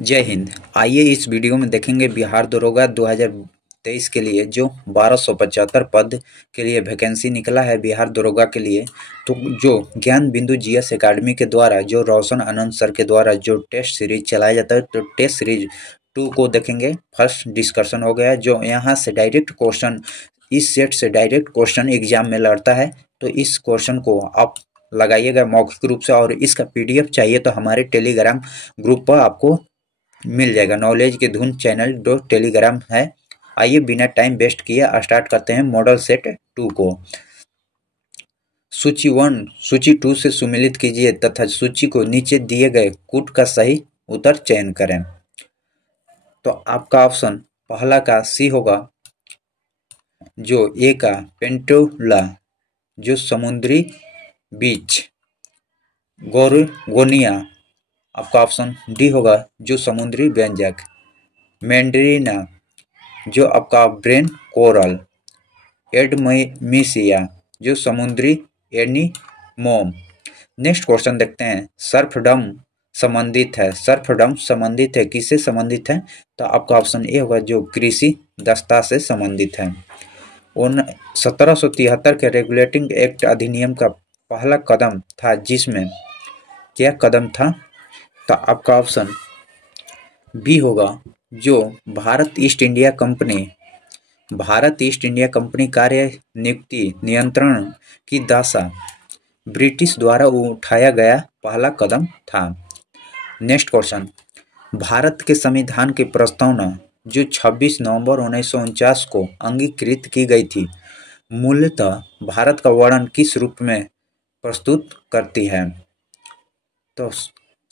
जय हिंद। आइए इस वीडियो में देखेंगे बिहार दरोगा 2023 के लिए जो 1275 पद के लिए वैकेंसी निकला है बिहार दरोगा के लिए। तो जो ज्ञान बिंदु जीएस एकेडमी के द्वारा जो रोशन आनंद सर के द्वारा जो टेस्ट सीरीज चलाया जाता है, तो टेस्ट सीरीज 2 को देखेंगे। फर्स्ट डिस्कशन हो गया जो यहाँ से डायरेक्ट क्वेश्चन, इस सेट से डायरेक्ट क्वेश्चन एग्जाम में लड़ता है। तो इस क्वेश्चन को आप लगाइएगा मौखिक रूप से, और इसका पीडीएफ चाहिए तो हमारे टेलीग्राम ग्रुप पर आपको मिल जाएगा। नॉलेज की धुन चैनल जो टेलीग्राम है। आइए बिना टाइम वेस्ट किए स्टार्ट करते हैं मॉडल सेट 2 को। सूची 1 सूची 2 से सुमेलित कीजिए तथा सूची को नीचे दिए गए कूट का सही उत्तर चयन करें। तो आपका ऑप्शन पहला का सी होगा, जो ए का पेंटोला जो समुद्री बीच, गोरिगोनिया आपका ऑप्शन डी होगा जो समुद्री व्यंजक, मैंड्रीना जो आपका ब्रेन कोरल, एडमिसिया जो समुद्री एनीमोम। नेक्स्ट क्वेश्चन देखते हैं। सर्फडम संबंधित है, सर्फडम संबंधित है, किससे संबंधित है? तो आपका ऑप्शन ए होगा जो कृषि दस्ता से संबंधित है। 1773 के रेगुलेटिंग एक्ट अधिनियम का पहला कदम था, जिसमें क्या कदम था? तो आपका ऑप्शन बी होगा जो भारत ईस्ट इंडिया कंपनी कार्य नियुक्ति नियंत्रण की दशा ब्रिटिश द्वारा उठाया गया पहला कदम था। Next question. भारत के संविधान की प्रस्तावना जो 26 नवंबर 1949 को अंगीकृत की गई थी, मूलतः भारत का वर्णन किस रूप में प्रस्तुत करती है? तो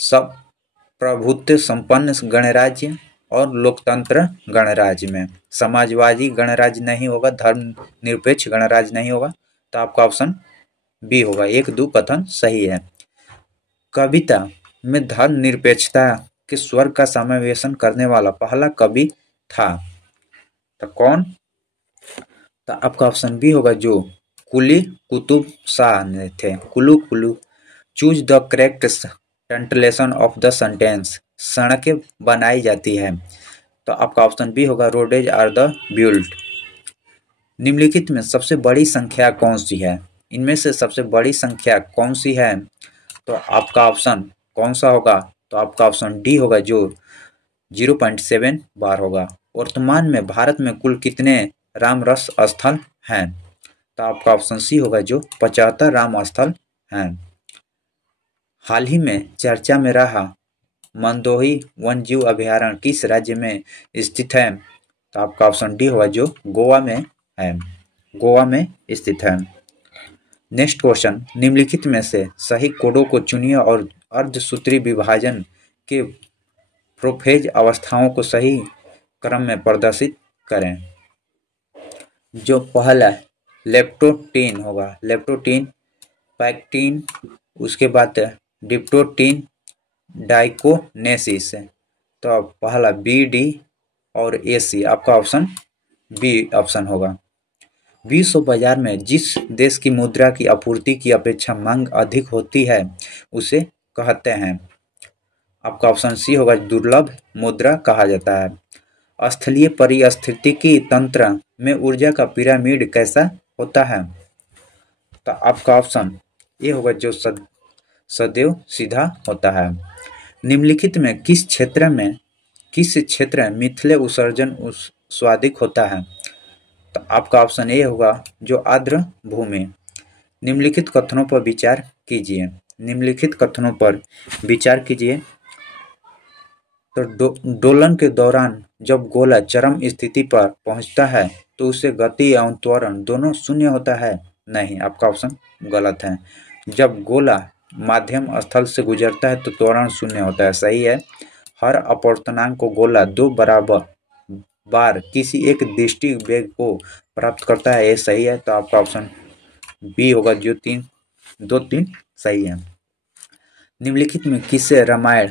सब प्रभुत्व संपन्न गणराज्य और लोकतंत्र गणराज्य में, समाजवादी गणराज्य नहीं होगा, धर्मनिरपेक्ष गणराज्य नहीं होगा। तो आपका ऑप्शन बी होगा। 1-2 कथन सही है। कविता में धर्मनिरपेक्षता के स्वर का समावेशन करने वाला पहला कवि था, तो कौन? तो आपका ऑप्शन बी होगा जो कुली कुतुब शाह ने थे। Kullu choose the correct translation of the sentence, सड़कें बनाई जाती है। तो आपका ऑप्शन बी होगा रोडेज आर द बिल्ट। निम्नलिखित में सबसे बड़ी संख्या कौन सी है? इनमें से सबसे बड़ी संख्या कौन सी है? तो आपका ऑप्शन कौन सा होगा? तो आपका ऑप्शन डी होगा जो 0.7 बार होगा। वर्तमान में भारत में कुल कितने रामरस स्थल हैं? तो आपका ऑप्शन सी होगा जो 75 राम स्थल हैं। हाल ही में चर्चा में रहा मंदोही वन्यजीव अभयारण्य किस राज्य में स्थित है? तो आपका ऑप्शन डी होगा जो गोवा में है, गोवा में स्थित है। Next question. निम्नलिखित में से सही कोडों को चुनिए और अर्धसूत्री विभाजन के प्रोफेज अवस्थाओं को सही क्रम में प्रदर्शित करें। जो पहला लेप्टोटीन होगा, लेप्टोटीन, पैक्टीन, उसके बाद डिप्टोटीन, डाइकोनेसिस। तो पहला बी, डी और ए, सी। आपका ऑप्शन बी ऑप्शन होगा। विश्व बाजार में जिस देश की मुद्रा की आपूर्ति की अपेक्षा मांग अधिक होती है उसे कहते हैं? आपका ऑप्शन सी होगा दुर्लभ मुद्रा कहा जाता है। स्थलीय परिस्थितिकी तंत्र में ऊर्जा का पिरामिड कैसा होता है? तो आपका ऑप्शन ए होगा जो सदैव सीधा होता है। निम्नलिखित में किस क्षेत्र में मिथिले उत्सर्जन स्वादिक होता है? तो आपका ऑप्शन ए होगा जो आर्द्र भूमि। निम्नलिखित कथनों पर विचार कीजिए। तो दोलन के दौरान जब गोला चरम स्थिति पर पहुंचता है तो उसे गति एवं त्वरण दोनों शून्य होता है? नहीं, आपका ऑप्शन गलत है। जब गोला माध्यम स्थल से गुजरता है तो त्वरण शून्य होता है। सही है। हर अपर्तनांक को गोला 2 बराबर बार किसी एक दृष्टि वेग को प्राप्त करता है, ये सही है। तो आपका ऑप्शन बी होगा जो 2-3 सही है। निम्नलिखित में किसने रामायण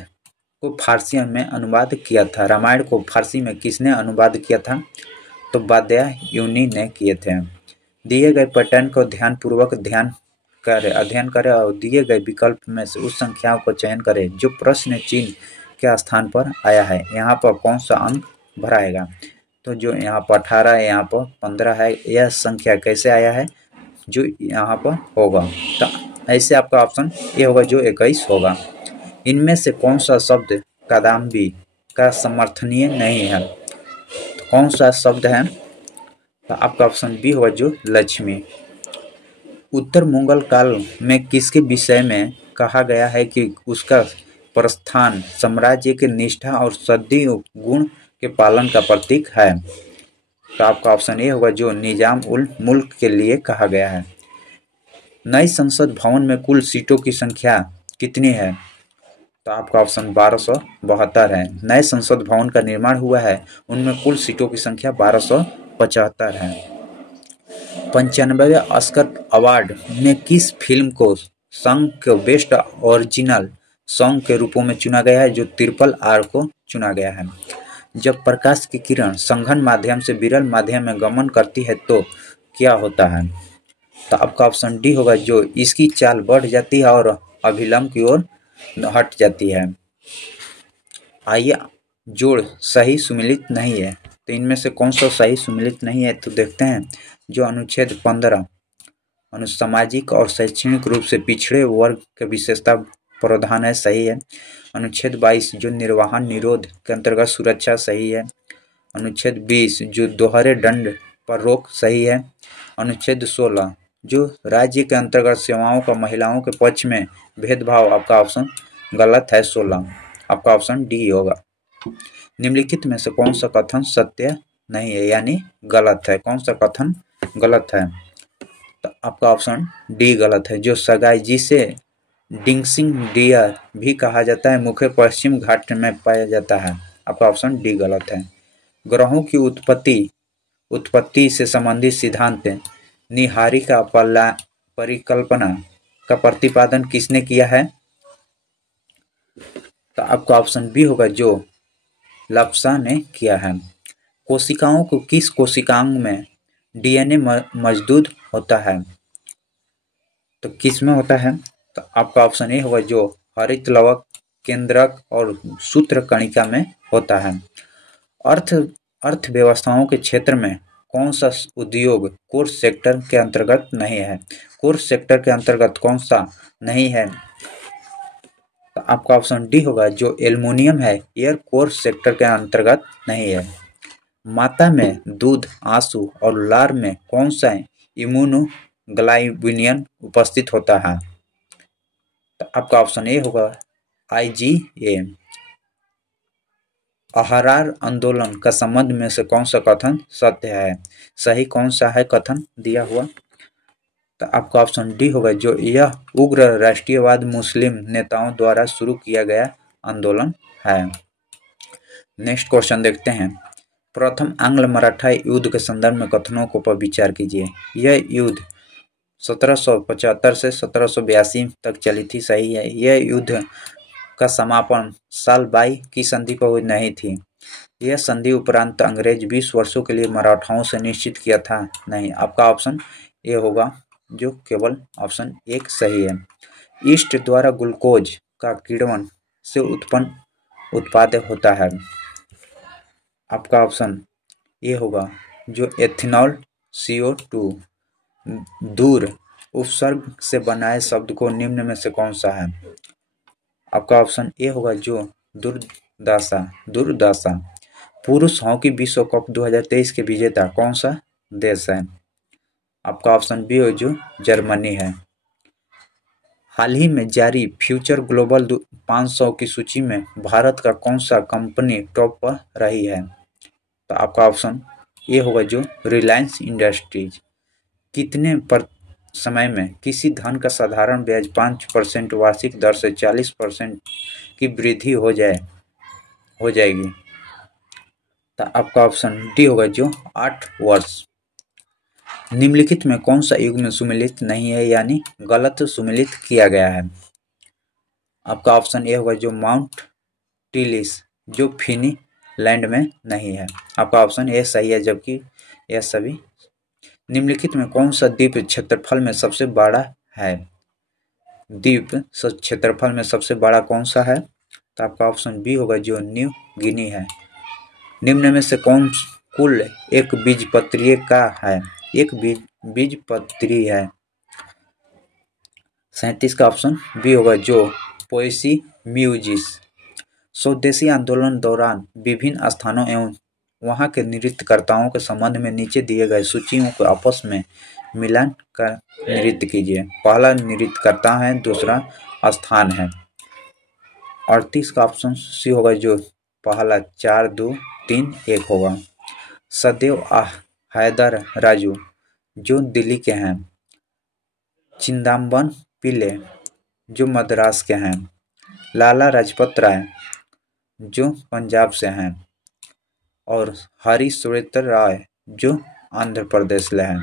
को फारसी में अनुवाद किया था? रामायण को फारसी में किसने अनुवाद किया था? तो वात्स्यायनी ने किए थे। दिए गए पैटर्न को ध्यानपूर्वक अध्ययन करें और दिए गए विकल्प में से उस संख्याओं को चयन करें जो प्रश्न चिन्ह क्या स्थान पर आया है, यहाँ पर कौन सा अंक भराएगा। तो जो यहाँ पर 18 है, यहाँ पर 15 है, यह संख्या कैसे आया है, जो यहाँ पर होगा। तो ऐसे आपका ऑप्शन ये होगा जो 21 होगा। इनमें से कौन सा शब्द कादम्बी का समर्थनीय नहीं है, तो कौन सा शब्द है, तो आपका ऑप्शन बी होगा जो लक्ष्मी। उत्तर मुगल काल में किसके विषय में कहा गया है कि उसका प्रस्थान साम्राज्य के निष्ठा और सद्दी गुण के पालन का प्रतीक है, तो आपका ऑप्शन ए होगा जो निजाम उल मुल्क के लिए कहा गया है। नई संसद भवन में कुल सीटों की संख्या कितनी है, तो आपका ऑप्शन 1272 है। नए संसद भवन का निर्माण हुआ है, उनमें कुल सीटों की संख्या 1275 है। 95वें ऑस्कर अवार्ड में किस फिल्म को सॉन्ग को बेस्ट ओरिजिनल सॉन्ग के रूपों में चुना गया है, जो ट्रिपल आर को चुना गया है। जब प्रकाश की किरण संघन माध्यम से विरल माध्यम में गमन करती है तो क्या होता है, तो आपका ऑप्शन डी होगा जो इसकी चाल बढ़ जाती है और अभिलंब की ओर हट जाती है। आइए जोड़ सही सुमिलित नहीं है, तो इनमें से कौन सा सही सुमिलित नहीं है, तो देखते हैं। जो अनुच्छेद 15 अनुसामाजिक और शैक्षणिक रूप से पिछड़े वर्ग की विशेषता प्रावधान है, सही है। अनुच्छेद 22 जो निर्वाहन निरोध के अंतर्गत सुरक्षा, सही है। अनुच्छेद 20 जो दोहरे दंड पर रोक, सही है। अनुच्छेद 16 जो राज्य के अंतर्गत सेवाओं का महिलाओं के पक्ष में भेदभाव, आपका ऑप्शन गलत है, 16 आपका ऑप्शन डी होगा। निम्नलिखित में से कौन सा कथन सत्य नहीं है, यानी गलत है, कौन सा कथन गलत है, तो आपका ऑप्शन डी गलत है। जो सगाई जिसे डिंगसिंग डियर भी कहा जाता है मुख्य पश्चिम घाट में पाया जाता है, आपका ऑप्शन डी गलत है। ग्रहों की उत्पत्ति से संबंधित सिद्धांत निहारी का परिकल्पना का प्रतिपादन किसने किया है, तो आपका ऑप्शन बी होगा जो लाप्सा ने किया है। कोशिकाओं को किस कोशिकांग में डीएनए मौजूद होता है, तो किस में होता है, तो आपका ऑप्शन ए होगा जो हरित लवक, केंद्रक और सूत्र कणिका में होता है। अर्थव्यवस्थाओं के क्षेत्र में कौन सा उद्योग कोर सेक्टर के अंतर्गत नहीं है, कोर सेक्टर के अंतर्गत कौन सा नहीं है, तो आपका ऑप्शन डी होगा जो एल्युमिनियम है, एयर कोर सेक्टर के अंतर्गत नहीं है। माता में दूध, आंसू और लार में कौन सा इम्यूनोग्लोबुलिन उपस्थित होता है, तो आपका ऑप्शन ए होगा IgA। अहरार आंदोलन का संबंध में से कौन सा कथन सत्य है, सही कौन सा है कथन दिया हुआ, तो आपका ऑप्शन डी होगा जो यह उग्र राष्ट्रीयवाद मुस्लिम नेताओं द्वारा शुरू किया गया आंदोलन है। नेक्स्ट क्वेश्चन देखते हैं। प्रथम आंग्ल मराठा युद्ध के संदर्भ में कथनों को पर विचार कीजिए। यह युद्ध 1775 से 1782 तक चली थी, सही है। यह युद्ध का समापन साल 22 की संधि पर नहीं थी। यह संधि उपरांत अंग्रेज 20 वर्षों के लिए मराठाओं से निश्चित किया था, नहीं। आपका ऑप्शन ए होगा जो केवल ऑप्शन 1 सही है। ईस्ट द्वारा ग्लूकोज का किण्वन से उत्पाद होता है, आपका ऑप्शन ए होगा जो एथेनॉल CO2। दूर उपसर्ग से बनाए शब्द को निम्न में से कौन सा है, आपका ऑप्शन ए होगा जो दुर्दशा। पुरुष हॉकी विश्व कप 2023 के विजेता कौन सा देश है, आपका ऑप्शन बी हो जो जर्मनी है। हाल ही में जारी फ्यूचर ग्लोबल 500 की सूची में भारत का कौन सा कंपनी टॉप पर रही है, तो आपका ऑप्शन ए होगा जो रिलायंस इंडस्ट्रीज। कितने समय में किसी धन का साधारण ब्याज 5% वार्षिक दर से 40% की वृद्धि हो जाएगी, तो आपका ऑप्शन डी होगा जो 8 वर्ष। निम्नलिखित में कौन सा युग में सुमेलित नहीं है, यानी गलत सुमेलित किया गया है, आपका ऑप्शन ए होगा जो माउंट टिलिस जो फिनलैंड में नहीं है, आपका ऑप्शन ए सही है, जबकि यह सभी। निम्नलिखित में कौन सा द्वीप क्षेत्रफल में सबसे बड़ा है, द्वीप क्षेत्रफल में सबसे बड़ा कौन सा है, तो आपका ऑप्शन बी होगा जो न्यू गिनी है। निम्न में से कौन कुल एक बीजपत्रीय का है? एक बीजपत्री है। 37 का ऑप्शन बी होगा जो पोएसी म्यूजिस। स्वदेशी आंदोलन दौरान विभिन्न स्थानों एवं वहां के नृत्यकर्ताओं के संबंध में नीचे दिए गए सूचियों को आपस में मिलान कर नृत्य कीजिए। पहला नृत्यकर्ता है, दूसरा स्थान है। 38 का ऑप्शन सी होगा जो पहला 4 2 3 1 होगा। सदैव हैदर राजू जो दिल्ली के हैं। चिदम्बरम पिल्ले जो मद्रास के हैं। लाला लाजपत राय जो पंजाब से हैं। और हरी श्वेतर राय जो आंध्र प्रदेश से हैं।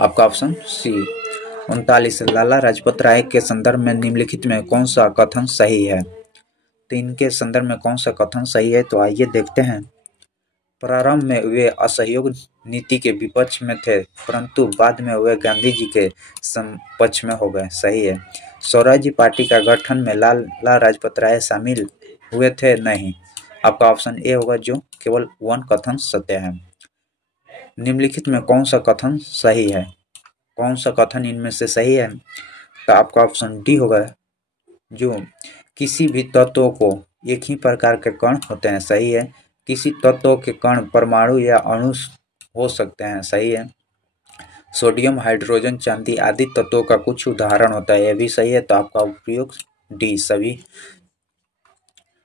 आपका ऑप्शन सी। 39 लाला लाजपत राय के संदर्भ में निम्नलिखित में कौन सा कथन सही है? तो इनके संदर्भ में कौन सा कथन सही है, तो आइए देखते हैं। प्रारंभ में वे असहयोग नीति के विपक्ष में थे, परंतु बाद में वे गांधी जी के पक्ष में हो गए। सही है। स्वराज्य पार्टी का गठन में लाला लाजपत राय शामिल हुए थे? नहीं। आपका ऑप्शन ए होगा जो केवल 1 कथन सत्य है। निम्नलिखित में कौन सा कथन सही है? कौन सा कथन इनमें से सही है? तो आपका ऑप्शन डी होगा जो किसी भी तत्व को एक ही प्रकार के कण होते हैं। सही है। किसी तत्व के कण परमाणु या अणु हो सकते हैं। सही है। सोडियम, हाइड्रोजन, चांदी आदि तत्वों का कुछ उदाहरण होता है। यह भी सही है। तो आपका उपयोग डी सभी।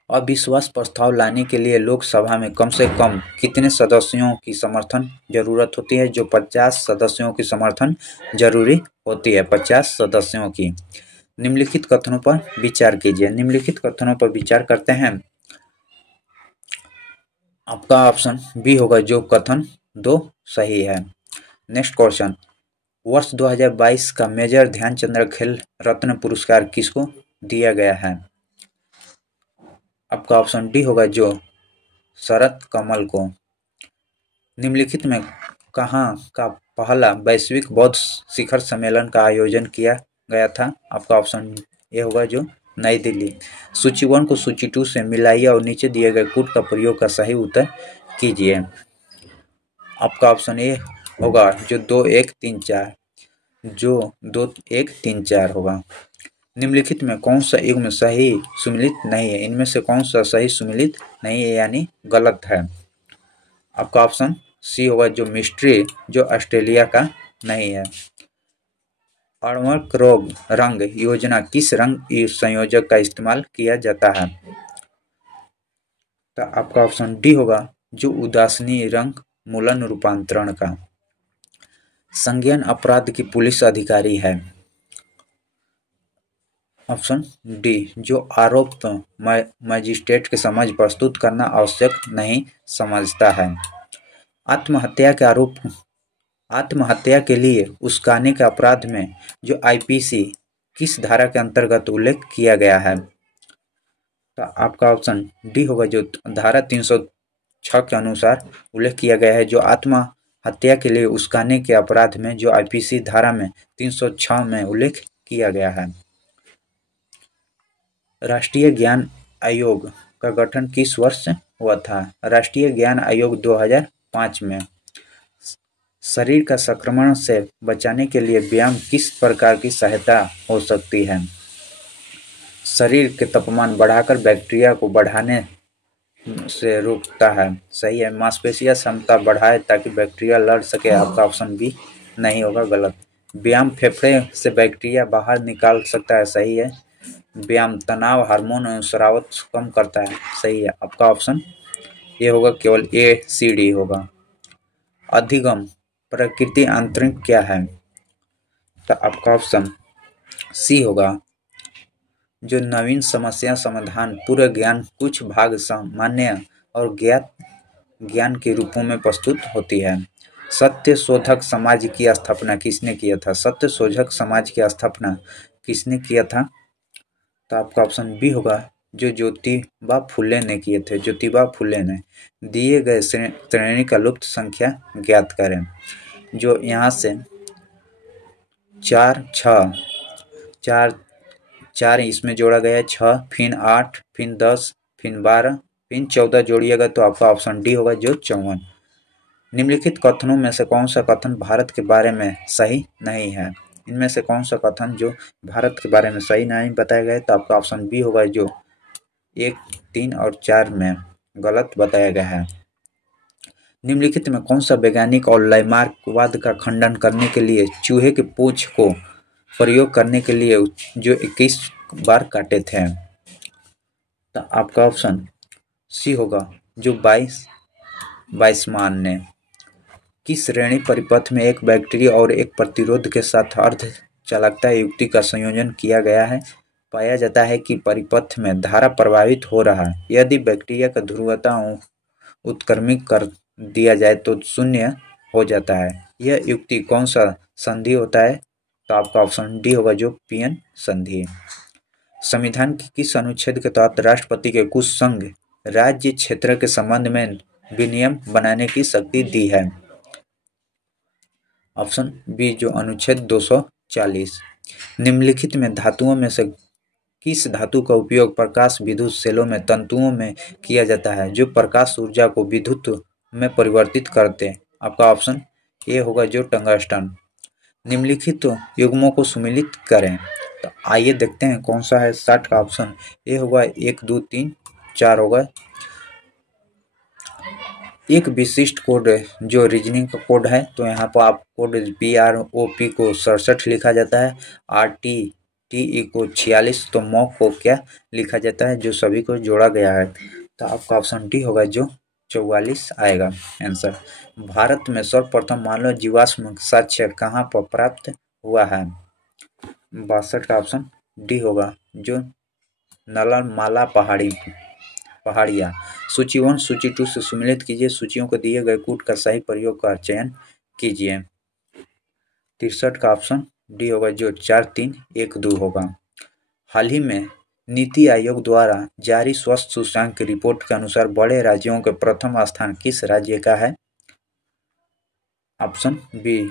अविश्वास प्रस्ताव लाने के लिए लोकसभा में कम से कम कितने सदस्यों की समर्थन जरूरत होती है? जो 50 सदस्यों की समर्थन जरूरी होती है। 50 सदस्यों की। निम्नलिखित कथनों पर विचार कीजिए। निम्नलिखित कथनों पर विचार करते हैं। आपका ऑप्शन बी होगा जो कथन 2 सही है। Next question. वर्ष 2022 का मेजर ध्यानचंद खेल रत्न पुरस्कार किसको दिया गया है? आपका ऑप्शन डी होगा जो शरद कमल को। निम्नलिखित में कहाँ का पहला वैश्विक बौद्ध शिखर सम्मेलन का आयोजन किया गया था? आपका ऑप्शन ए होगा जो नई दिल्ली। सूची 1 को सूची 2 से मिलाइए और नीचे दिए गए कूट का प्रयोग का सही उत्तर कीजिए। आपका ऑप्शन ए होगा जो 2 1 3 4, जो 2 1 3 4 होगा। निम्नलिखित में कौन सा युग्म सही सुमेलित नहीं है? इनमें से कौन सा सही सुमेलित नहीं है यानी गलत है? आपका ऑप्शन सी होगा जो मिस्ट्री जो ऑस्ट्रेलिया का नहीं है। अण्वक रोग रंग योजना किस रंग संयोजक का इस्तेमाल किया जाता है? तो आपका ऑप्शन डी होगा जो उदासीन रंग मूलन रूपांतरण का। संज्ञान अपराध की पुलिस अधिकारी है? ऑप्शन डी जो आरोप मजिस्ट्रेट के समझ प्रस्तुत करना आवश्यक नहीं समझता है। आत्महत्या के लिए उकसाने के अपराध में जो आईपीसी किस धारा के अंतर्गत उल्लेख किया गया है? तो आपका ऑप्शन डी होगा जो धारा 306 के अनुसार उल्लेख किया गया है। जो आत्महत्या के लिए उकसाने के अपराध में जो आईपीसी धारा में 306 में उल्लेख किया गया है। राष्ट्रीय ज्ञान आयोग का गठन किस वर्ष हुआ था? राष्ट्रीय ज्ञान आयोग 2005 में। शरीर का संक्रमण से बचाने के लिए व्यायाम किस प्रकार की सहायता हो सकती है? शरीर के तापमान बढ़ाकर बैक्टीरिया को बढ़ाने से रोकता है। सही है। मांसपेशियां क्षमता बढ़ाए ताकि बैक्टीरिया लड़ सके। आपका ऑप्शन बी नहीं होगा, गलत। व्यायाम फेफड़े से बैक्टीरिया बाहर निकाल सकता है। सही है। व्यायाम तनाव हार्मोन और स्राव कम करता है। सही है। आपका ऑप्शन ये होगा केवल ए सी डी होगा। अधिगम प्रकृति आंतरिक क्या है? तो आपका ऑप्शन सी होगा जो नवीन समस्या समाधान पूर्व ज्ञान कुछ भाग सामान्य और ज्ञात ज्ञान के रूपों में प्रस्तुत होती है। सत्य शोधक समाज की स्थापना किसने किया था? सत्य शोधक समाज की स्थापना किसने किया था? तो आपका ऑप्शन बी होगा जो ज्योतिबा फुले ने किए थे। ज्योतिबा फुले ने। दिए गए श्रेणी का लुप्त संख्या ज्ञात करें। जो यहाँ से 4 6 4 4 इसमें जोड़ा गया है, 6, फिर 8, फिर 10, फिर 12, फिर 14 जोड़िएगा तो आपका ऑप्शन डी होगा जो 54। निम्नलिखित कथनों में से कौन सा कथन भारत के बारे में सही नहीं है? इनमें से कौन सा कथन जो भारत के बारे में सही नहीं बताया गया है? तो आपका ऑप्शन बी होगा जो 1, 3 और 4 में गलत बताया गया है। निम्नलिखित में कौन सा वैज्ञानिक और लैमार्कवाद का खंडन करने के लिए चूहे के पूंछ को प्रयोग करने के लिए जो 21 बार काटे थे? तो आपका ऑप्शन सी होगा जो 22 वाइसमान ने। किस श्रेणी परिपथ में एक बैक्टीरिया और एक प्रतिरोध के साथ अर्धचालकता युक्ति का संयोजन किया गया है? पाया जाता है कि परिपथ में धारा प्रवाहित हो रहा है। यदि बैक्टीरिया का ध्रुवता उत्क्रमित कर दिया जाए तो शून्य हो जाता है। यह युक्ति कौन सा संधि होता है? तो आपका ऑप्शन डी होगा जो पीएन संधि। संविधान के किस अनुच्छेद के तहत राष्ट्रपति के कुछ संघ राज्य क्षेत्र के संबंध में विनियम बनाने की शक्ति दी है? ऑप्शन बी जो अनुच्छेद 240। निम्नलिखित में धातुओं में से किस धातु का उपयोग प्रकाश विद्युत सेलों में तंतुओं में किया जाता है जो प्रकाश ऊर्जा को विद्युत में परिवर्तित करते हैं? आपका ऑप्शन ए होगा जो टंगस्टन। निम्नलिखित युग्मों को सुमेलित करें। तो आइए देखते हैं कौन सा है। 60 का ऑप्शन ए होगा 1, 2, 3, 4 होगा। एक विशिष्ट कोड जो रीजनिंग का कोड है तो यहाँ पर आप कोड PROP को 67 लिखा जाता है, RTTE को 46, तो मॉक को क्या लिखा जाता है जो सभी को जोड़ा गया है? तो आपका ऑप्शन डी होगा जो 44 आएगा आंसर। भारत में सर्वप्रथम मानव जीवाश्म साक्ष्य कहाँ पर प्राप्त हुआ है? 62 का ऑप्शन डी होगा जो नलमाला पहाड़िया। सूची 1 सूची 2 से सुमेलित कीजिए। सूचियों को दिए गए कूट का सही प्रयोग का चयन कीजिए। 63 का ऑप्शन डी होगा जो 4, 3, 1, 2 होगा। हाल ही में नीति आयोग द्वारा जारी स्वास्थ्य सूचकांक की रिपोर्ट के अनुसार बड़े राज्यों के प्रथम स्थान किस राज्य का है? ऑप्शन बी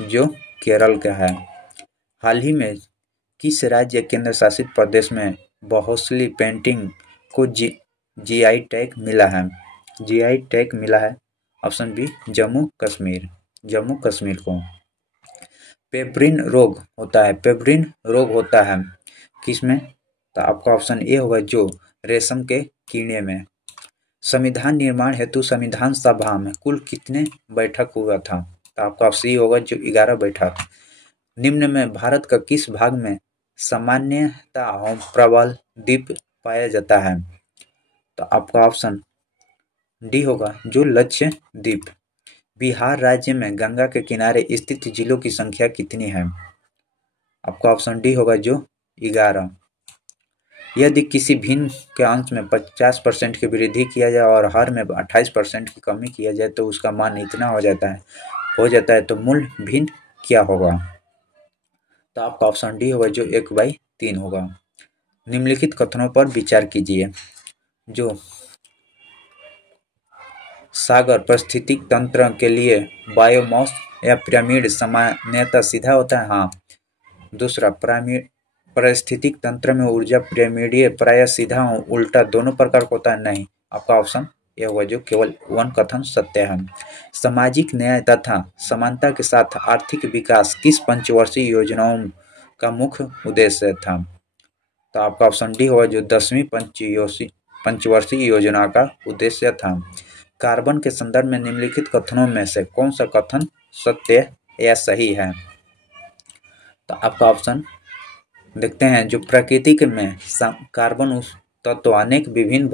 जो केरल का है। हाल ही में किस राज्य केंद्र शासित प्रदेश में बहुसली पेंटिंग को जीआई टैग मिला है? जीआई टैग मिला है ऑप्शन बी जम्मू कश्मीर को। पेब्रिन रोग होता है किसमें? तो आपका ऑप्शन ए होगा जो रेशम के कीड़े में। संविधान निर्माण हेतु संविधान सभा में कुल कितने बैठक हुआ था? तो आपका सी होगा जो 11 बैठक। निम्न में भारत का किस भाग में सामान्यता और प्रबल द्वीप पाया जाता है? तो आपका ऑप्शन डी होगा जो लक्षद्वीप। बिहार राज्य में गंगा के किनारे स्थित जिलों की संख्या कितनी है? आपका ऑप्शन डी होगा जो 11। यदि किसी भिन्न के अंश में 50% की वृद्धि किया जाए और हर में 28% की कमी किया जाए तो उसका मान इतना हो जाता है तो मूल भिन्न क्या होगा? तो आपका ऑप्शन डी होगा जो 1/3 होगा। निम्नलिखित कथनों पर विचार कीजिए। जो सागर पारिस्थितिक तंत्र के लिए बायोमास या पिरामिड सामान्यतः सीधा होता है? हाँ। दूसरा, पारिस्थितिक तंत्र में ऊर्जा पिरामिडीय प्रायः सीधा उल्टा दोनों प्रकार का होता है? नहीं। आपका ऑप्शन यह होगा जो केवल 1 कथन सत्य है। सामाजिक न्याय तथा समानता के साथ आर्थिक विकास किस पंचवर्षीय योजनाओं का मुख्य उद्देश्य था? तो आपका ऑप्शन डी होगा जो 10वीं पंचवर्षीय योजना का उद्देश्य था। कार्बन के संदर्भ में निम्नलिखित कथनों में से कौन सा कथन सत्य या सही है? तो आपका ऑप्शन देखते हैं। जो प्रकृति में कार्बन तत्व अनेक विभिन्न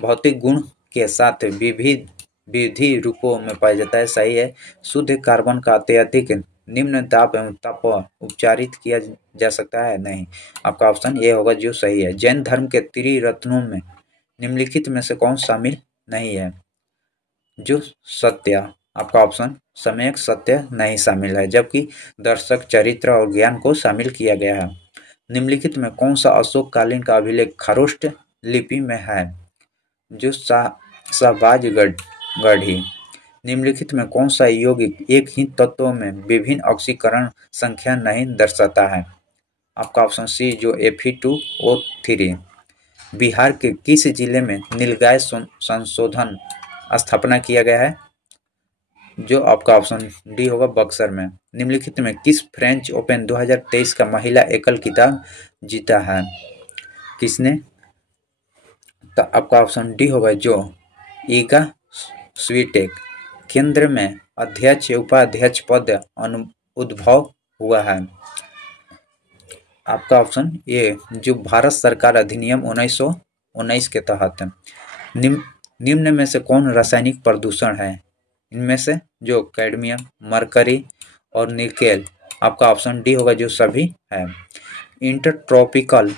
भौतिक गुण के साथ विविध रूपों में पाया जाता है, सही है। शुद्ध कार्बन का अत्यधिक निम्न ताप एवं ताप उपचारित किया जा सकता है? नहीं। आपका ऑप्शन ए होगा जो सही है। जैन धर्म के त्रिरत्नों में निम्नलिखित में से कौन शामिल नहीं है? जो सत्य। आपका ऑप्शन सम्यक सत्य नहीं शामिल है, जबकि दर्शक, चरित्र और ज्ञान को शामिल किया गया है। निम्नलिखित में कौन सा अशोक कालीन का अभिलेख खरोष्ट लिपि में है? जो शाहबाजगढ़ी। निम्नलिखित में कौन सा यौगिक एक ही तत्व में विभिन्न ऑक्सीकरण संख्या नहीं दर्शाता है? आपका ऑप्शन सी जो Fe2O3। बिहार के किस जिले में नीलगाय संशोधन स्थापना किया गया है? जो आपका ऑप्शन डी होगा बक्सर में। निम्नलिखित में किस फ्रेंच ओपन 2023 का महिला एकल खिताब जीता है? किसने? तो आपका ऑप्शन डी होगा जो ईगा स्वीटेक। केंद्र में अध्यक्ष उपाध्यक्ष पद उद्भव हुआ है? आपका ऑप्शन ए जो भारत सरकार अधिनियम 1919 के तहत। निम्न में से कौन रासायनिक प्रदूषण है? इनमें से जो कैडमियम, मरकरी और निकेल। आपका ऑप्शन डी होगा जो सभी है। इंटरट्रॉपिकल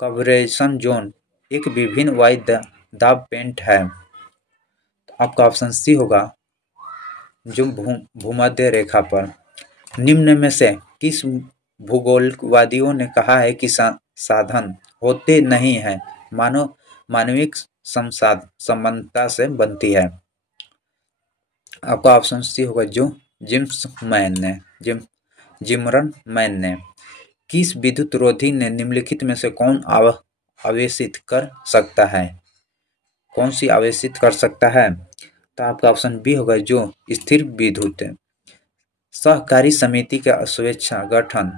कन्वर्जेंस जोन एक विभिन्न वायु दाब बैंड है। आपका ऑप्शन सी होगा जो भूमध्य रेखा पर। निम्न में से किस भूगोलवादियों ने कहा है कि साधन होते नहीं है, मानविक संबंधता से बनती है? आपका ऑप्शन सी होगा जो जिमरन मैन ने। किस विद्युत रोधी ने निम्नलिखित में से कौन आवेशित कर सकता है? कौन सी आवेशित कर सकता है? तो आपका ऑप्शन बी होगा जो स्थिर विद्युत। सहकारी समिति का स्वेच्छा गठन,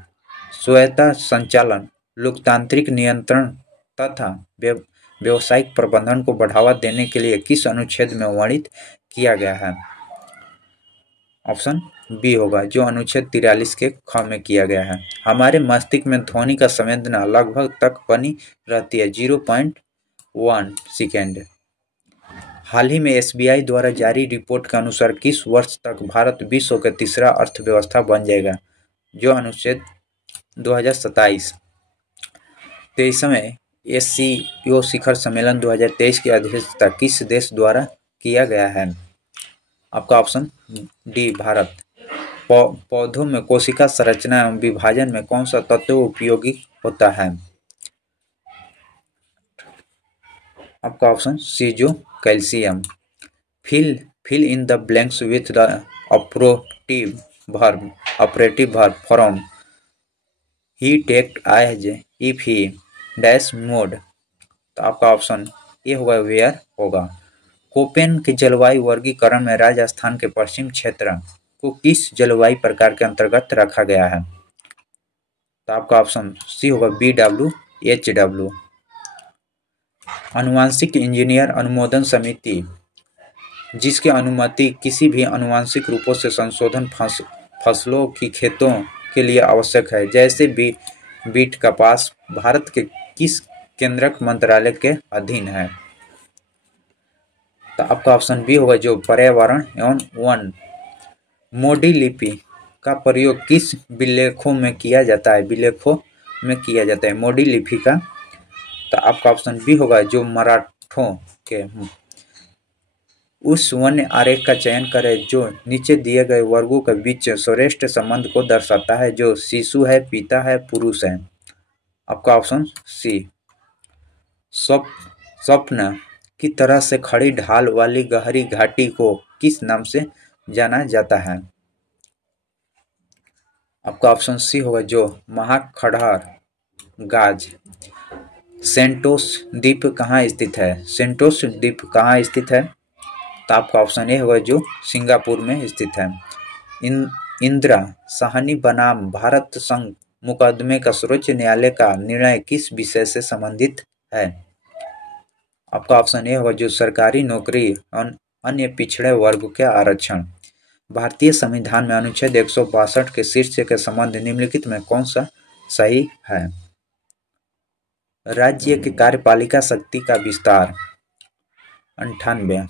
स्वायत्ता संचालन, लोकतांत्रिक नियंत्रण तथा व्यावसायिक प्रबंधन को बढ़ावा देने के लिए किस अनुच्छेद में वर्णित किया गया है? ऑप्शन बी होगा जो अनुच्छेद 43 के ख में किया गया है। हमारे मस्तिष्क में ध्वनि का संवेदना लगभग तक बनी रहती है 0.1 सेकेंड। हाल ही में एसबीआई द्वारा जारी रिपोर्ट के अनुसार किस वर्ष तक भारत विश्व का तीसरा अर्थव्यवस्था बन जाएगा? जो अनुच्छेद 2027। 23वें एससीओ शिखर सम्मेलन 2023 की अध्यक्षता किस देश द्वारा किया गया है? आपका ऑप्शन डी भारत। पौधों में कोशिका संरचना एवं विभाजन में कौन सा तत्व उपयोगी होता है? आपका ऑप्शन सी जो calcium. Fill in the blanks with the operative verb from he take as if he dash mode. तो आपका ऑप्शन ए होगा वेयर होगा। कोपेन के जलवायु वर्गीकरण में राजस्थान के पश्चिम क्षेत्र को किस जलवायु प्रकार के अंतर्गत रखा गया है? तो आपका ऑप्शन सी होगा BWHW। आनुवांशिक इंजीनियर अनुमोदन समिति जिसकी अनुमति किसी भी आनुवांशिक रूपों से संशोधन फसलों की खेतों के लिए आवश्यक है, जैसे बीट कपास, भारत के किस केंद्रक मंत्रालय के अधीन है? तो आपका ऑप्शन बी होगा जो पर्यावरण एवं वन। मोडी लिपि का प्रयोग किस विलेखों में किया जाता है? विलेखों में किया जाता है मोडी लिपि का। तो आपका ऑप्शन बी होगा जो मराठों के। उस वन्य आरेख का चयन करें जो नीचे दिए गए वर्गों के बीच श्रेष्ठ संबंध को दर्शाता है, जो शिशु है, पिता है, पुरुष है। आपका ऑप्शन सी। स्वप्न की तरह से खड़ी ढाल वाली गहरी घाटी को किस नाम से जाना जाता है? आपका ऑप्शन सी होगा जो महाखड़हर गाज। सेंटोस द्वीप कहाँ स्थित है? सेंटोस द्वीप कहाँ स्थित है? तो आपका ऑप्शन ए होगा जो सिंगापुर में स्थित है। इंदिरा साहनी बनाम भारत संघ मुकदमे का सर्वोच्च न्यायालय का निर्णय किस विषय से संबंधित है? आपका ऑप्शन ए होगा जो सरकारी नौकरी और अन्य पिछड़े वर्ग के आरक्षण। भारतीय संविधान में अनुच्छेद 162 के शीर्ष के संबंध निम्नलिखित में कौन सा सही है? राज्य की कार्यपालिका शक्ति का विस्तार। 98।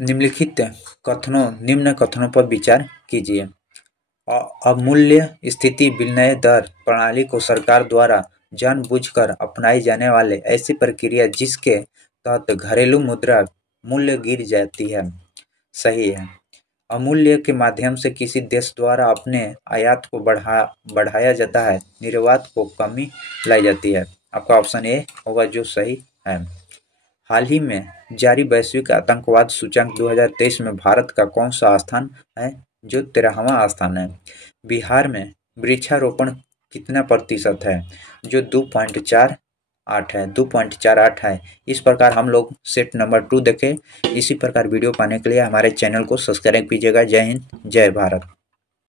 निम्न कथनों पर विचार कीजिए। अमूल्य स्थिति विनिमय दर प्रणाली को सरकार द्वारा जानबूझकर अपनाई जाने वाले ऐसी प्रक्रिया जिसके तहत घरेलू मुद्रा मूल्य गिर जाती है। सही है। अमूल्य के माध्यम से किसी देश द्वारा अपने आयात को बढ़ाया जाता है, निर्यात को कमी लाई जाती है। आपका ऑप्शन ए होगा जो सही है। हाल ही में जारी वैश्विक आतंकवाद सूचकांक 2023 में भारत का कौन सा स्थान है? जो 13वां स्थान है। बिहार में वृक्षारोपण कितना प्रतिशत है, जो 2.48 है, 2.48 है। इस प्रकार हम लोग सेट नंबर 2 देखें। इसी प्रकार वीडियो पाने के लिए हमारे चैनल को सब्सक्राइब कीजिएगा। जय हिंद, जय भारत।